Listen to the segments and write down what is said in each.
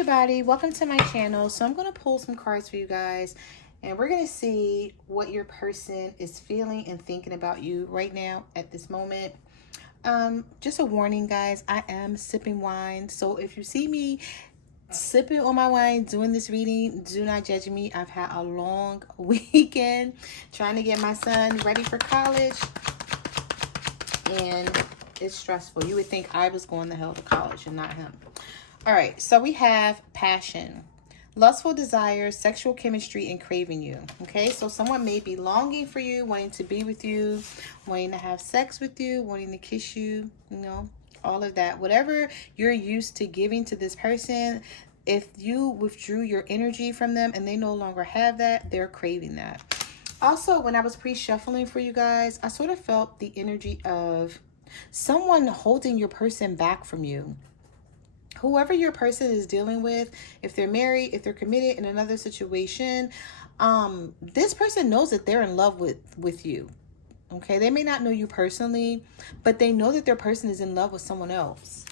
everybody, welcome to my channel. So I'm going to pull some cards for you guys, and we're going to see what your person is feeling and thinking about you right now at this moment. Just a warning, guys, I am sipping wine, so if you see me sipping on my wine doing this reading, do not judge me. I've had a long weekend trying to get my son ready for college, and it's stressful. You would think I was going the hell to college and not him. All right, so we have passion, lustful desires, sexual chemistry, and craving you. Okay, so someone may be longing for you, wanting to be with you, wanting to have sex with you, wanting to kiss you, you know, all of that. Whatever you're used to giving to this person, if you withdrew your energy from them and they no longer have that, they're craving that. Also, when I was pre-shuffling for you guys, I sort of felt the energy of someone holding your person back from you. Whoever your person is dealing with, if they're married, if they're committed in another situation, this person knows that they're in love with you. Okay, they may not know you personally, but they know that their person is in love with someone else.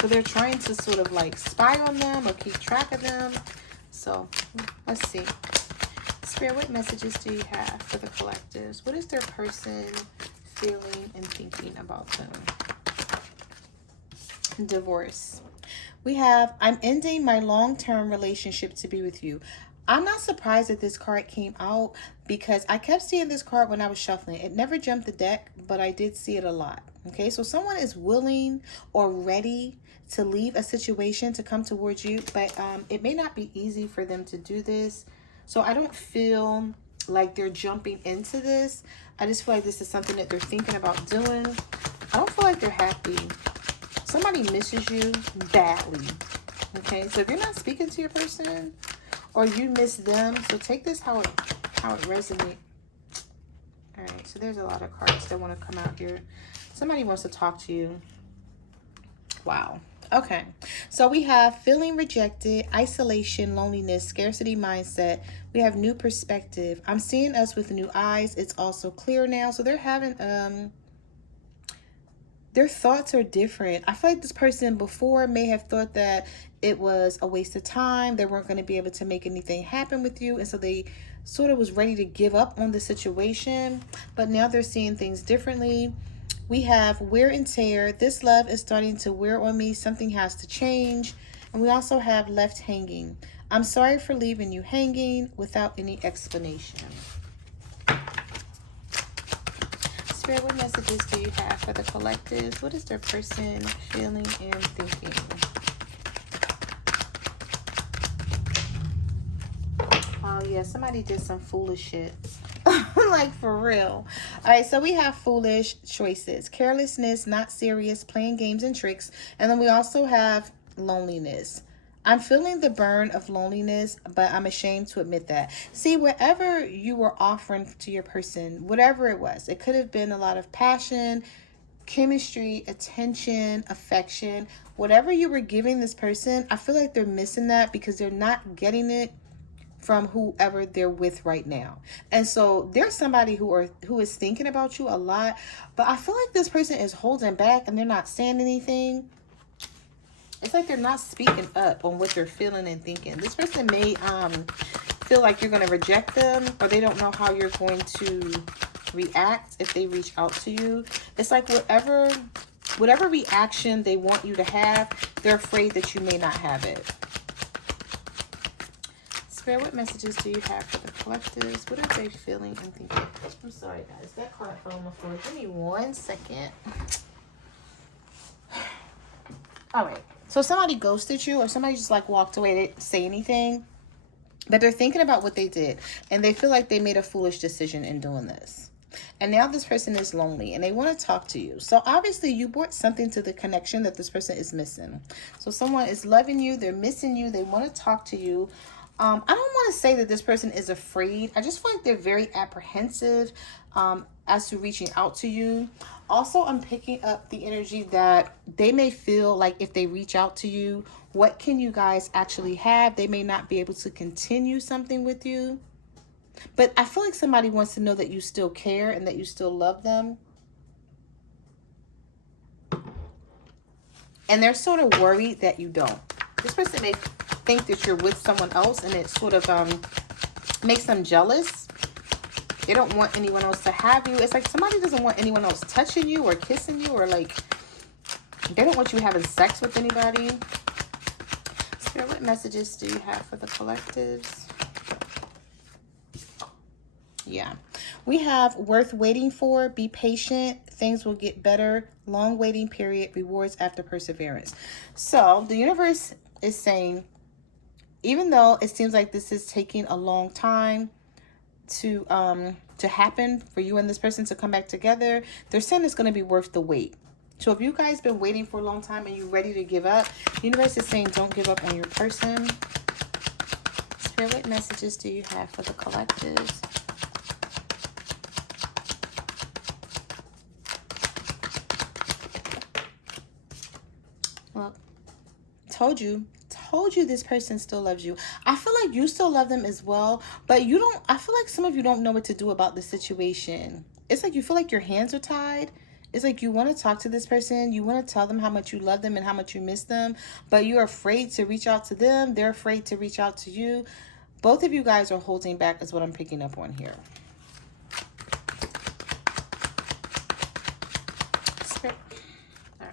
So they're trying to sort of like spy on them or keep track of them. So let's see. Spirit, what messages do you have for the collectives? What is their person feeling and thinking about them? Divorce. We have, I'm ending my long-term relationship to be with you. I'm not surprised that this card came out because I kept seeing this card when I was shuffling. It never jumped the deck, but I did see it a lot. Okay, so someone is willing or ready to leave a situation to come towards you, but it may not be easy for them to do this. So I don't feel like they're jumping into this. I just feel like this is something that they're thinking about doing. I don't feel like they're happy. Somebody misses you badly. Okay, so if you're not speaking to your person or you miss them, so take this how it resonates. All right, so there's a lot of cards that want to come out here. Somebody wants to talk to you. Wow. Okay, so we have feeling rejected, isolation, loneliness, scarcity mindset. We have new perspective. I'm seeing us with new eyes. It's also clear now. So they're having their thoughts are different. I feel like this person before may have thought that it was a waste of time. They weren't going to be able to make anything happen with you. And so they sort of was ready to give up on the situation. But now they're seeing things differently. We have wear and tear. This love is starting to wear on me. Something has to change. And we also have left hanging. I'm sorry for leaving you hanging without any explanation. Spirit, what messages do you have for the collectives? What is their person feeling and thinking? Oh yeah, somebody did some foolish shit. Like for real. All right, so we have foolish choices, carelessness, not serious, playing games and tricks. And then we also have loneliness. I'm feeling the burn of loneliness, but I'm ashamed to admit that. See, whatever you were offering to your person, whatever it was, it could have been a lot of passion, chemistry, attention, affection. Whatever you were giving this person, I feel like they're missing that because they're not getting it from whoever they're with right now. And so there's somebody who is thinking about you a lot, but I feel like this person is holding back and they're not saying anything. It's like they're not speaking up on what they're feeling and thinking. This person may feel like you're going to reject them, or they don't know how you're going to react if they reach out to you. It's like whatever reaction they want you to have, they're afraid that you may not have it. Spirit, what messages do you have for the collectives? What are they feeling and thinking? I'm sorry, guys. That card fell on the floor. Give me 1 second. All right. So somebody ghosted you or somebody just like walked away. They didn't say anything. But they're thinking about what they did. And they feel like they made a foolish decision in doing this. And now this person is lonely and they want to talk to you. So obviously you brought something to the connection that this person is missing. So someone is loving you. They're missing you. They want to talk to you. I don't want to say that this person is afraid. I just feel like they're very apprehensive as to reaching out to you. Also, I'm picking up the energy that they may feel like if they reach out to you, what can you guys actually have? They may not be able to continue something with you. But I feel like somebody wants to know that you still care and that you still love them. And they're sort of worried that you don't. This person may think that you're with someone else, and it sort of makes them jealous. They don't want anyone else to have you. It's like somebody doesn't want anyone else touching you or kissing you, or like they don't want you having sex with anybody. Spirit, what messages do you have for the collectives? Yeah. We have worth waiting for. Be patient. Things will get better. Long waiting period. Rewards after perseverance. So the universe is saying, even though it seems like this is taking a long time to happen for you and this person to come back together, they're saying it's going to be worth the wait. So if you guys been waiting for a long time and you're ready to give up, the universe is saying don't give up on your person. Spirit, what messages do you have for the collectives? Well, told you this person still loves you. I feel like you still love them as well, but you don't. I feel like some of you don't know what to do about the situation. It's like you feel like your hands are tied. It's like you want to talk to this person. You want to tell them how much you love them and how much you miss them, but you're afraid to reach out to them. They're afraid to reach out to you. Both of you guys are holding back is what I'm picking up on here. All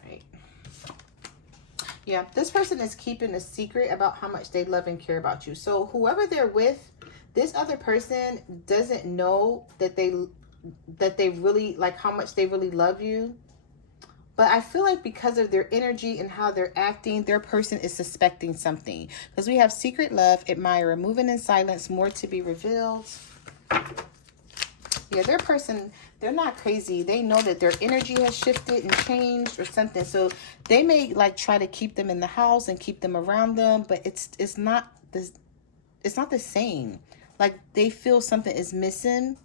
right. Yeah, this person is keeping a secret about how much they love and care about you. So whoever they're with, this other person doesn't know that they really, like, how much they really love you. But I feel like because of their energy and how they're acting, their person is suspecting something. Because we have secret love, admirer, moving in silence, more to be revealed. Yeah, their person, they're not crazy. They know that their energy has shifted and changed or something. So they may like try to keep them in the house and keep them around them, but it's not the same. Like they feel something is missing.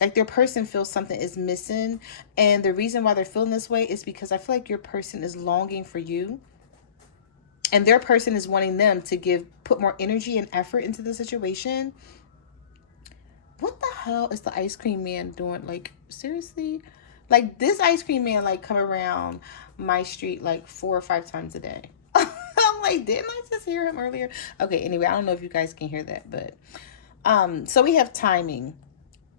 Like their person feels something is missing. And the reason why they're feeling this way is because I feel like your person is longing for you. And their person is wanting them to put more energy and effort into the situation. What the hell is the ice cream man doing? Like, seriously? Like, this ice cream man, like, come around my street, like, 4 or 5 times a day. I'm like, didn't I just hear him earlier? Okay, anyway, I don't know if you guys can hear that, but... so we have timing.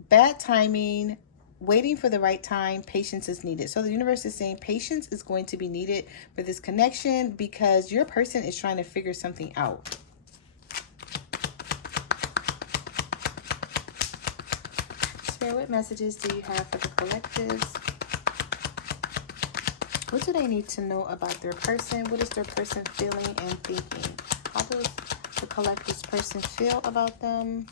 Bad timing, waiting for the right time, patience is needed. So the universe is saying patience is going to be needed for this connection because your person is trying to figure something out. What messages do you have for the collectives? What do they need to know about their person? What is their person feeling and thinking? How does the collective's person feel about them?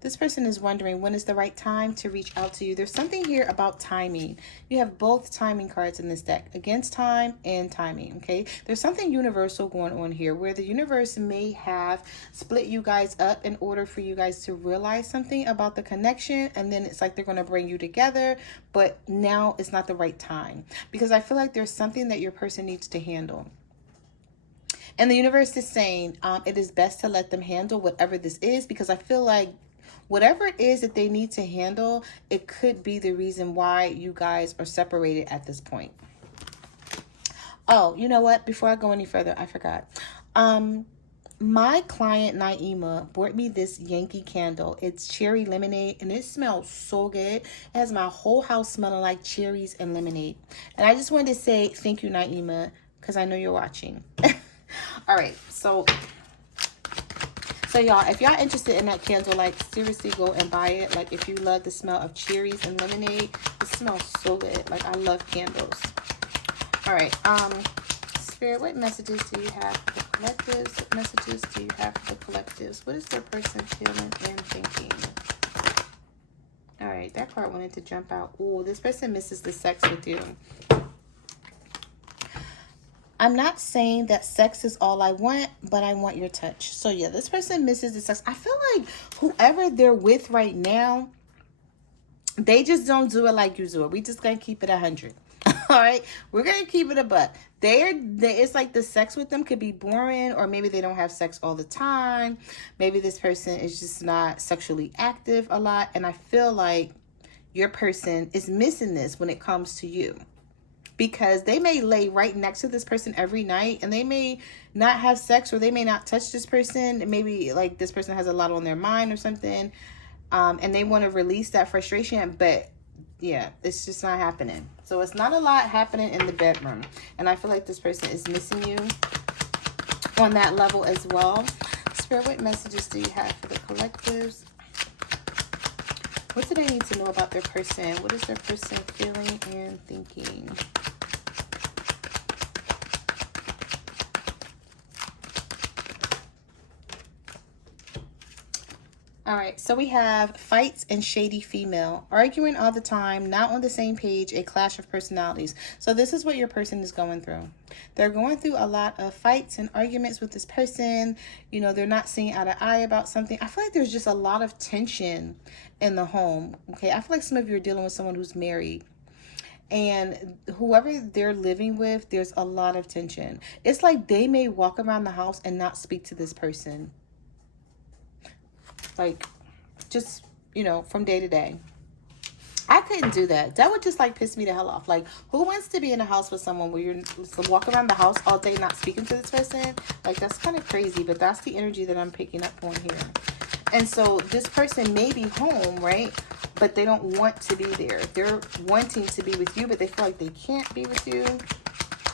This person is wondering when is the right time to reach out to you. There's something here about timing. You have both timing cards in this deck. Against time and timing, okay? There's something universal going on here where the universe may have split you guys up in order for you guys to realize something about the connection. And then it's like they're going to bring you together. But now it's not the right time. Because I feel like there's something that your person needs to handle. And the universe is saying it is best to let them handle whatever this is. Because I feel like whatever it is that they need to handle, it could be the reason why you guys are separated at this point. Oh, you know what? Before I go any further, I forgot. My client, Naima, bought me this Yankee candle. It's cherry lemonade, and it smells so good. It has my whole house smelling like cherries and lemonade. And I just wanted to say thank you, Naima, because I know you're watching. All right, so y'all, if y'all interested in that candle, like seriously go and buy it. Like if you love the smell of cherries and lemonade, it smells so good. Like I love candles. All right, Spirit, what messages do you have for the collectives? What messages do you have for the collectives? What is their person feeling and thinking? All right, that card wanted to jump out. Oh, this person misses the sex with you. I'm not saying that sex is all I want, but I want your touch. So yeah, this person misses the sex. I feel like whoever they're with right now, they just don't do it like you do it. We just gonna keep it 100. All right, we're gonna keep it a buck. It's like the sex with them could be boring, or maybe they don't have sex all the time. Maybe this person is just not sexually active a lot, and I feel like your person is missing this when it comes to you. because they may lay right next to this person every night, and they may not have sex, or they may not touch this person. Maybe like this person has a lot on their mind or something, and they want to release that frustration, but yeah, it's just not happening. So it's not a lot happening in the bedroom, and I feel like this person is missing you on that level as well. Spirit, what messages do you have for the collectives? What do they need to know about their person? What is their person feeling and thinking? All right, so we have fights and shady female, arguing all the time, not on the same page, a clash of personalities. So this is what your person is going through. They're going through a lot of fights and arguments with this person. You know, they're not seeing eye to eye about something. I feel like there's just a lot of tension in the home. Okay, I feel like some of you are dealing with someone who's married. And whoever they're living with, there's a lot of tension. It's like they may walk around the house and not speak to this person. Like, just, you know, from day to day. I couldn't do that. That would just like piss me the hell off. Like, who wants to be in a house with someone where you're walk around the house all day not speaking to this person? Like, that's kind of crazy, but that's the energy that I'm picking up on here. And so this person may be home, right? But they don't want to be there. They're wanting to be with you, but they feel like they can't be with you.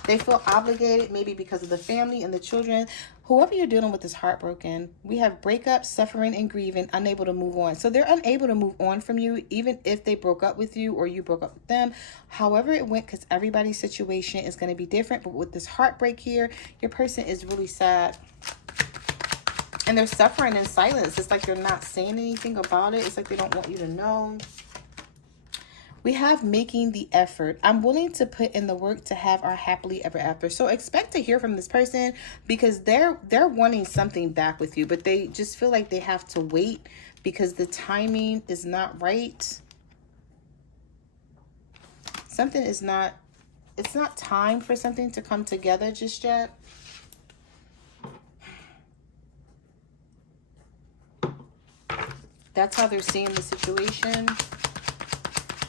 They feel obligated, maybe because of the family and the children. Whoever you're dealing with is heartbroken. We have breakup, suffering, and grieving, unable to move on. So they're unable to move on from you, even if they broke up with you or you broke up with them. However it went, because everybody's situation is going to be different. But with this heartbreak here, your person is really sad. And they're suffering in silence. It's like they're not saying anything about it. It's like they don't want you to know. We have making the effort. I'm willing to put in the work to have our happily ever after. So expect to hear from this person, because they're wanting something back with you, but they just feel like they have to wait because the timing is not right. Something is not, it's not time for something to come together just yet. That's how they're seeing the situation.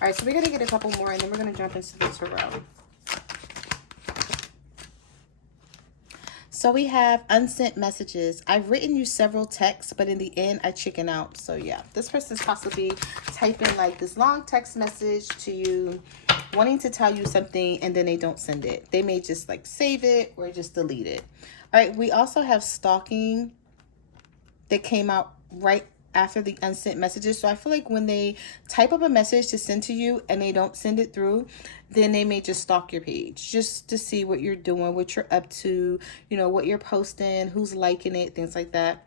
All right, so we're going to get a couple more, and then we're going to jump into the tarot. So we have unsent messages. I've written you several texts, but in the end, I chicken out. So yeah, this person's possibly typing like this long text message to you, wanting to tell you something, and then they don't send it. They may just like save it or just delete it. All right, we also have stalking that came out right after the unsent messages. So I feel like when they type up a message to send to you and they don't send it through, then they may just stalk your page just to see what you're doing, what you're up to, you know, what you're posting, who's liking it, things like that.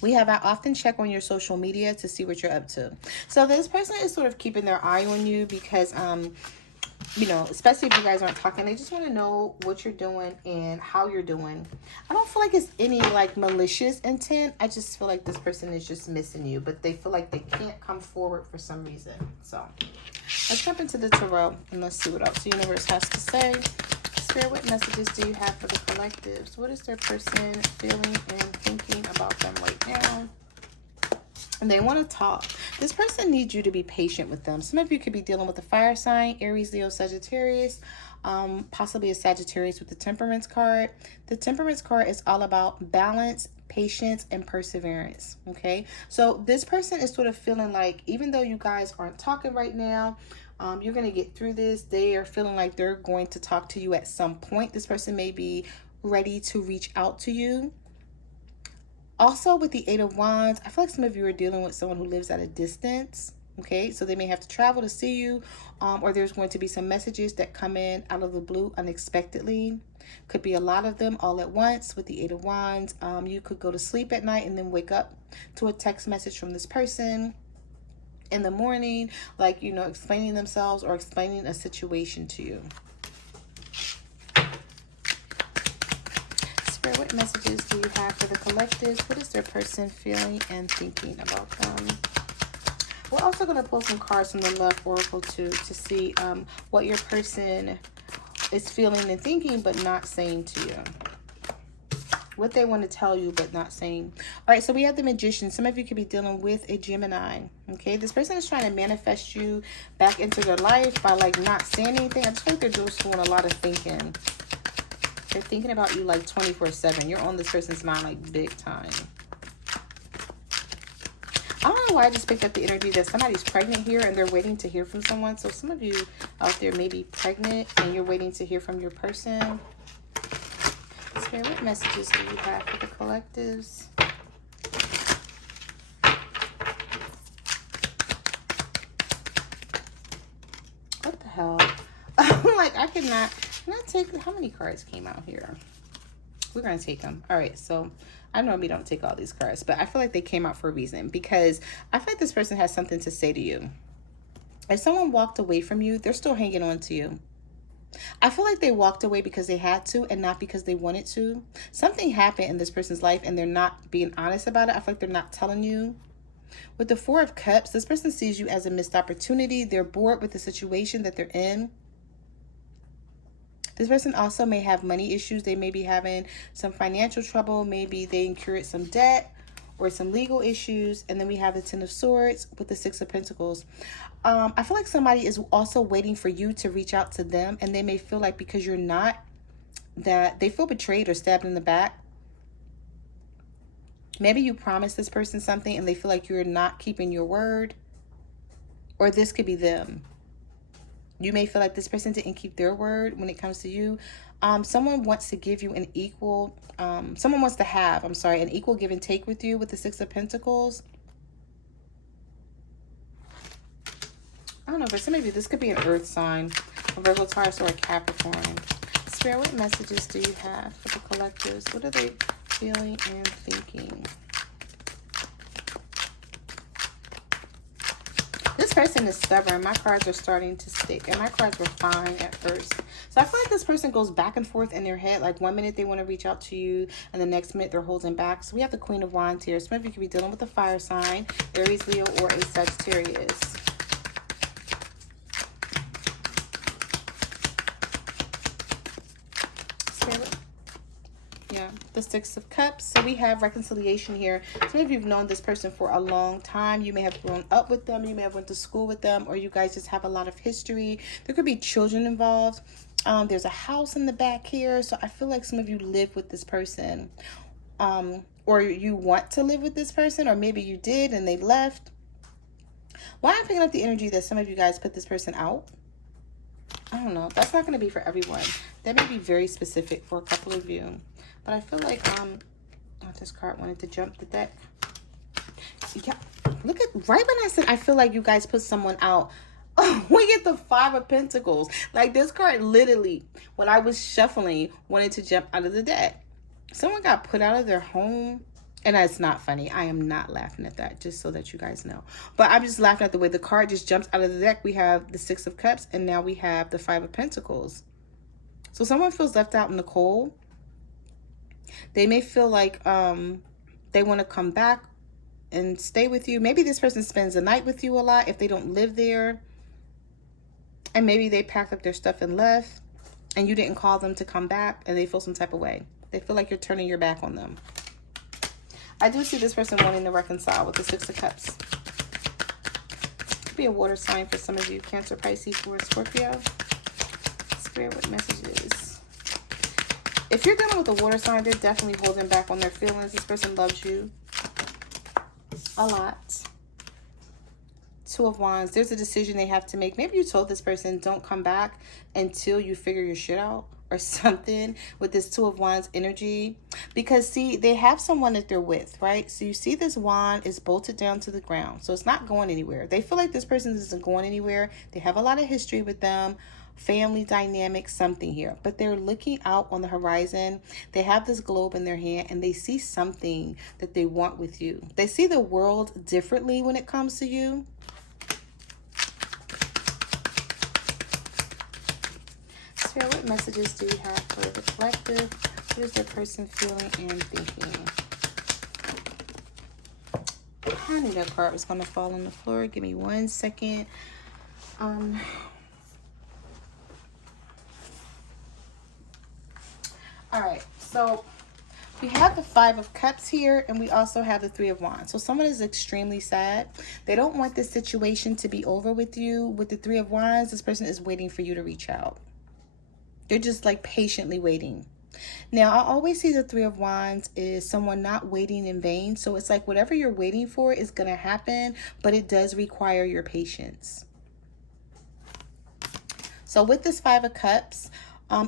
We have, I often check on your social media to see what you're up to. So this person is sort of keeping their eye on you because, you know, especially if you guys aren't talking, they just want to know what you're doing and how you're doing. I don't feel like it's any like malicious intent. I just feel like this person is just missing you, but they feel like they can't come forward for some reason. So let's jump into the tarot and let's see what else the universe has to say. Spirit, what messages do you have for the collectives? What is their person feeling and thinking about them right now? And they want to talk. This person needs you to be patient with them. Some of you could be dealing with a fire sign, Aries, Leo, Sagittarius, possibly a Sagittarius with the Temperance card. The Temperance card is all about balance, patience, and perseverance. Okay, so this person is sort of feeling like, even though you guys aren't talking right now, you're going to get through this. They are feeling like they're going to talk to you at some point. This person may be ready to reach out to you. Also, with the Eight of Wands, I feel like some of you are dealing with someone who lives at a distance. Okay, so they may have to travel to see you, or there's going to be some messages that come in out of the blue unexpectedly. Could be a lot of them all at once with the Eight of Wands. You could go to sleep at night and then wake up to a text message from this person in the morning, like, you know, explaining themselves or explaining a situation to you. What messages do you have for the collectives? What is their person feeling and thinking about them? We're also going to pull some cards from the Love Oracle too, to see what your person is feeling and thinking but not saying to you. What they want to tell you but not saying. All right, so we have the Magician. Some of you could be dealing with a Gemini. Okay, this person is trying to manifest you back into their life by like not saying anything. I just feel like they're just doing a lot of thinking. They're thinking about you like 24/7. You're on this person's mind like big time. I don't know why I just picked up the energy that somebody's pregnant here and they're waiting to hear from someone. So some of you out there may be pregnant and you're waiting to hear from your person. Spirit, what messages do you have for the collectives? What the hell? Like, I cannot take, how many cards came out here? We're going to take them. All right, so I normally don't take all these cards, but I feel like they came out for a reason because I feel like this person has something to say to you. If someone walked away from you, they're still hanging on to you. I feel like they walked away because they had to and not because they wanted to. Something happened in this person's life and they're not being honest about it. I feel like they're not telling you. With the Four of Cups, this person sees you as a missed opportunity. They're bored with the situation that they're in. This person also may have money issues. They may be having some financial trouble. Maybe they incurred some debt or some legal issues. And then we have the Ten of Swords with the Six of Pentacles. I feel like somebody is also waiting for you to reach out to them. And they may feel like because you're not, that they feel betrayed or stabbed in the back. Maybe you promised this person something and they feel like you're not keeping your word. Or this could be them. You may feel like this person didn't keep their word when it comes to you. Someone wants to give you an equal, someone wants to have, an equal give and take with you with the Six of Pentacles. I don't know, for some of you, this could be an earth sign, a Virgo, Taurus, or a Capricorn. Spirit, what messages do you have for the collectives? What are they feeling and thinking? This person is stubborn. My cards are starting to stick, and my cards were fine at first. So I feel like this person goes back and forth in their head. Like 1 minute they want to reach out to you, and the next minute they're holding back. So we have the Queen of Wands here. Some of you could be dealing with a fire sign, Aries, Leo, or a Sagittarius. Yeah, the Six of Cups. So we have reconciliation here. Some of you have known this person for a long time. You may have grown up with them. You may have went to school with them, or you guys just have a lot of history. There could be children involved. There's a house in the back here. So I feel like some of you live with this person, or you want to live with this person, or maybe you did and they left. Why I'm picking up the energy that some of you guys put this person out? I don't know. That's not going to be for everyone. That may be very specific for a couple of you. But I feel like this card wanted to jump the deck. Yeah, look at, right when I said I feel like you guys put someone out, we get the Five of Pentacles. Like this card literally, when I was shuffling, wanted to jump out of the deck. Someone got put out of their home. And that's not funny. I am not laughing at that, just so that you guys know. But I'm just laughing at the way the card just jumps out of the deck. We have the Six of Cups, and now we have the Five of Pentacles. So someone feels left out in the cold. They may feel like they want to come back and stay with you. Maybe this person spends the night with you a lot if they don't live there. And maybe they packed up their stuff and left, and you didn't call them to come back, and they feel some type of way. They feel like you're turning your back on them. I do see this person wanting to reconcile with the Six of Cups. Could be a water sign for some of you. Cancer, Pisces, or Scorpio. Spirit, what messages? If you're dealing with a water sign, they're definitely holding back on their feelings. This person loves you a lot. Two of Wands. There's a decision they have to make. Maybe you told this person, don't come back until you figure your shit out, or something with this Two of Wands energy. Because see, they have someone that they're with, right? So you see this wand is bolted down to the ground. So it's not going anywhere. They feel like this person isn't going anywhere. They have a lot of history with them, family dynamic, something here. But they're looking out on the horizon. They have this globe in their hand and they see something that they want with you. They see the world differently when it comes to you. What messages do you have for the collective? What is their person feeling and thinking? I knew that card was going to fall on the floor. Give me 1 second. All right. So We have the Five of Cups here, and we also have the Three of Wands. So someone is extremely sad. They don't want this situation to be over with you. With the Three of Wands, this person is waiting for you to reach out. They're just like patiently waiting. Now, I always see the Three of Wands is someone not waiting in vain. So it's like whatever you're waiting for is going to happen, but it does require your patience. So with this Five of Cups,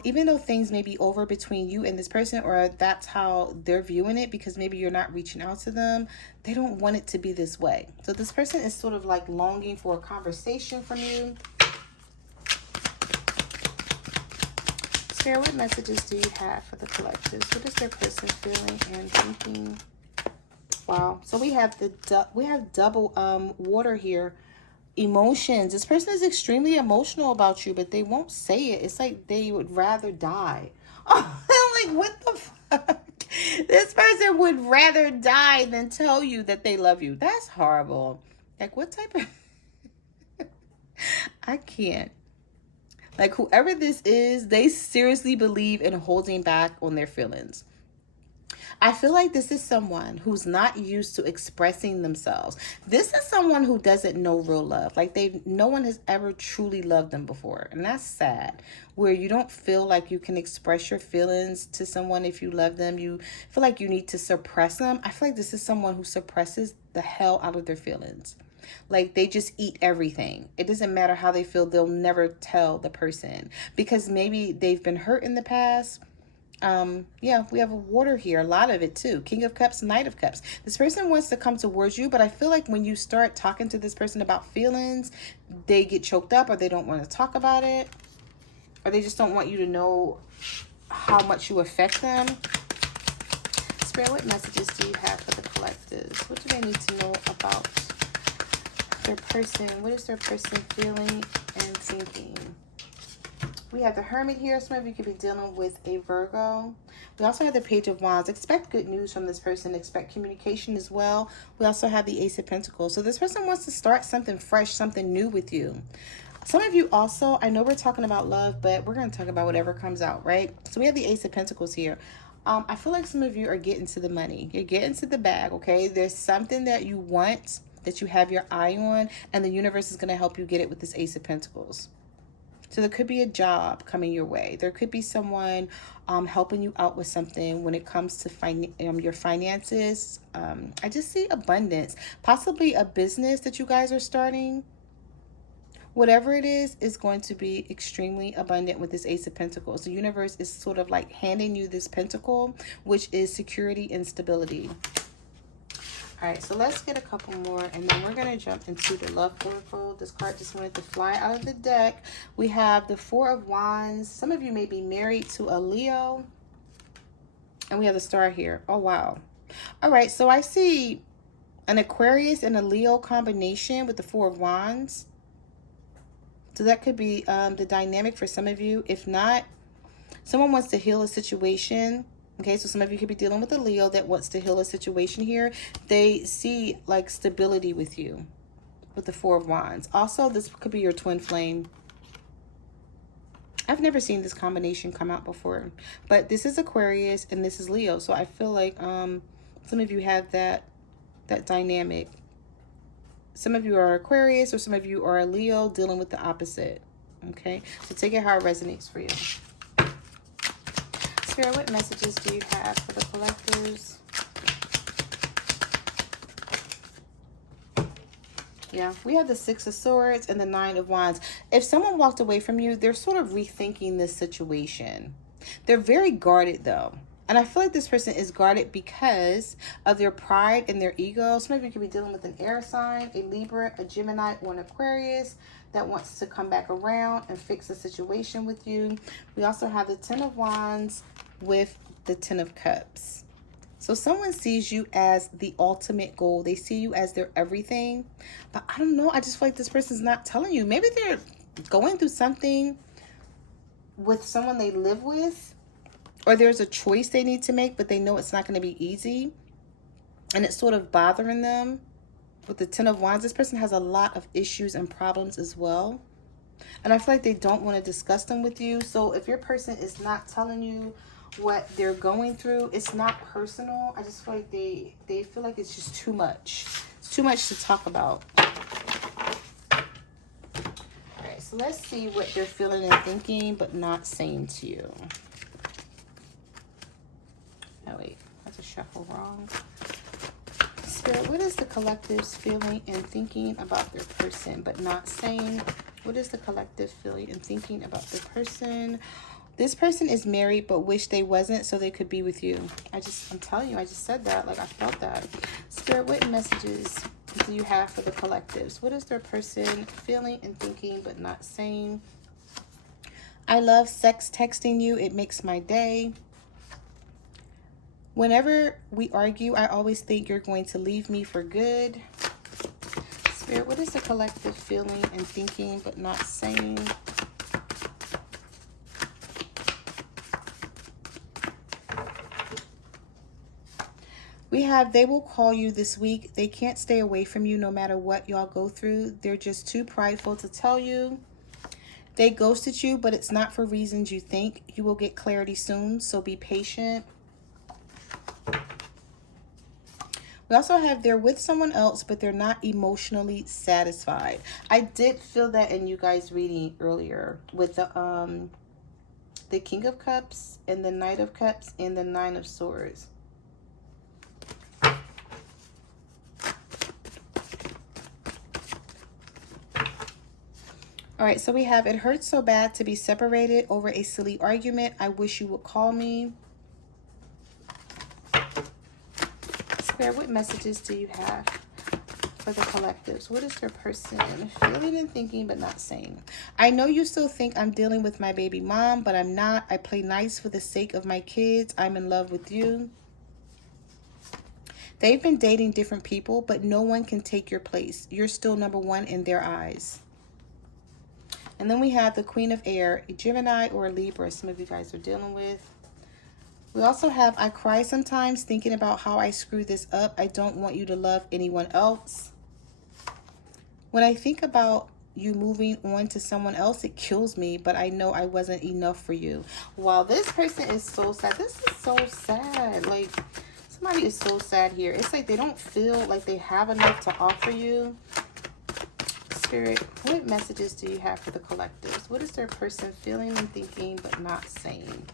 even though things may be over between you and this person, or that's how they're viewing it because maybe you're not reaching out to them, they don't want it to be this way. So this person is sort of like longing for a conversation from you. Spirit, what messages do you have for the collectives? What is their person feeling and thinking? Wow. So we have double water here. Emotions. This person is extremely emotional about you, but they won't say it. It's like they would rather die. Oh, like what the fuck? This person would rather die than tell you that they love you. That's horrible. Like what type of... I can't. Like whoever this is, they seriously believe in holding back on their feelings. I feel like this is someone who's not used to expressing themselves. This is someone who doesn't know real love. Like no one has ever truly loved them before. And that's sad. Where you don't feel like you can express your feelings to someone if you love them. You feel like you need to suppress them. I feel like this is someone who suppresses the hell out of their feelings. Like they just eat everything. It doesn't matter how they feel. They'll never tell the person because maybe they've been hurt in the past. Yeah, we have a water here, a lot of it too. King of Cups, Knight of Cups. This person wants to come towards you, but I feel like when you start talking to this person about feelings, they get choked up or they don't want to talk about it, or they just don't want you to know how much you affect them. Spirit, what messages do you have for the collectives? What do they need to know about their person? What is their person feeling and thinking? We have the Hermit here. Some of you could be dealing with a Virgo. We also have the Page of Wands. Expect good news from this person. Expect communication as well. We also have the Ace of Pentacles. So this person wants to start something fresh, something new with you. Some of you also, I know we're talking about love, but we're going to talk about whatever comes out, right? So we have the Ace of Pentacles here. I feel like some of you are getting to the money. You're getting to the bag, okay? There's something that you want, that you have your eye on, and the universe is going to help you get it with this Ace of Pentacles. So there could be a job coming your way. There could be someone helping you out with something when it comes to your finances. I just see abundance, possibly a business that you guys are starting. Whatever it is going to be extremely abundant with this Ace of Pentacles. The universe is sort of like handing you this pentacle, which is security and stability. All right, so let's get a couple more, and then we're going to jump into the Love Oracle. This card just wanted to fly out of the deck. We have the Four of Wands. Some of you may be married to a Leo. And we have the Star here. Oh, wow. All right, so I see an Aquarius and a Leo combination with the Four of Wands. So that could be the dynamic for some of you. If not, someone wants to heal a situation. Okay, so some of you could be dealing with a Leo that wants to heal a situation here. They see like stability with you with the Four of Wands. Also, this could be your twin flame. I've never seen this combination come out before, but this is Aquarius and this is Leo. So I feel like some of you have that dynamic. Some of you are Aquarius or some of you are a Leo dealing with the opposite. Okay, so take it how it resonates for you. Spirit, what messages do you have for the collectors? Yeah, we have the Six of Swords and the Nine of Wands. If someone walked away from you, they're sort of rethinking this situation. They're very guarded though. And I feel like this person is guarded because of their pride and their ego. Some of you could be dealing with an air sign, a Libra, a Gemini, or an Aquarius that wants to come back around and fix the situation with you. We also have the Ten of Wands with the Ten of Cups. So someone sees you as the ultimate goal. They see you as their everything. But I don't know. I just feel like this person's not telling you. Maybe they're going through something with someone they live with. Or there's a choice they need to make, but they know it's not going to be easy. And it's sort of bothering them. With the Ten of Wands, this person has a lot of issues and problems as well. And I feel like they don't want to discuss them with you. So if your person is not telling you what they're going through. It's not personal. I just feel like they feel like it's just too much. It's too much to talk about. All right, so let's see what they're feeling and thinking, but not saying to you. Oh, wait. That's a shuffle wrong. Spirit, what is the collective's feeling and thinking about their person, but not saying? What is the collective feeling and thinking about their person? This person is married, but wish they wasn't so they could be with you. I'm telling you, I just said that. Like, I felt that. Spirit, what messages do you have for the collectives? What is their person feeling and thinking, but not saying? I love sex texting you. It makes my day. Whenever we argue, I always think you're going to leave me for good. Spirit, what is the collective feeling and thinking, but not saying? We have, they will call you this week. They can't stay away from you no matter what y'all go through. They're just too prideful to tell you. They ghosted you, but it's not for reasons you think. You will get clarity soon, so be patient. We also have they're with someone else, but they're not emotionally satisfied. I did feel that in you guys reading earlier with the King of Cups and the Knight of Cups and the Nine of Swords. All right, so we have, it hurts so bad to be separated over a silly argument. I wish you would call me. What messages do you have for the collectives? What is their person feeling and thinking, but not saying? I know you still think I'm dealing with my baby mom, but I'm not. I play nice for the sake of my kids. I'm in love with you. They've been dating different people, but no one can take your place. You're still number one in their eyes. And then we have the Queen of Air, a Gemini or a Libra. Some of you guys are dealing with. We also have, I cry sometimes thinking about how I screwed this up. I don't want you to love anyone else. When I think about you moving on to someone else, it kills me, but I know I wasn't enough for you. Wow, this person is so sad. This is so sad. Like, somebody is so sad here. It's like they don't feel like they have enough to offer you. Spirit, what messages do you have for the collectives? What is their person feeling and thinking, but not saying?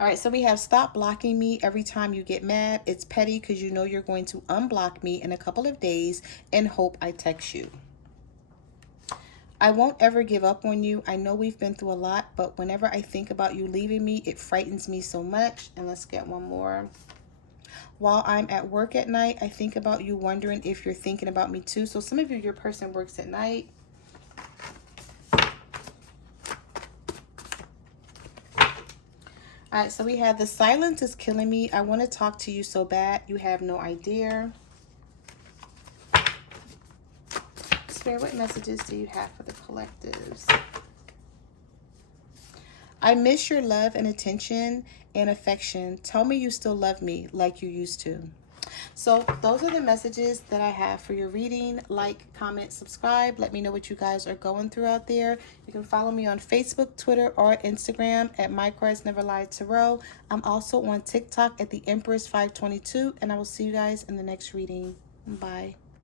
All right, so we have stop blocking me every time you get mad. It's petty because you know you're going to unblock me in a couple of days and hope I text you. I won't ever give up on you. I know we've been through a lot, but whenever I think about you leaving me, it frightens me so much. And let's get one more. While I'm at work at night, I think about you, wondering if you're thinking about me too. So some of you, your person works at night. All right, so we have the silence is killing me. I want to talk to you so bad. You have no idea. Spirit, what messages do you have for the collectives? I miss your love and attention and affection. Tell me you still love me like you used to. So those are the messages that I have for your reading. Like, comment, subscribe. Let me know what you guys are going through out there. You can follow me on Facebook, Twitter, or Instagram at My Cards Never Lie Tarot. I'm also on TikTok at the Empress 522, and I will see you guys in the next reading. Bye.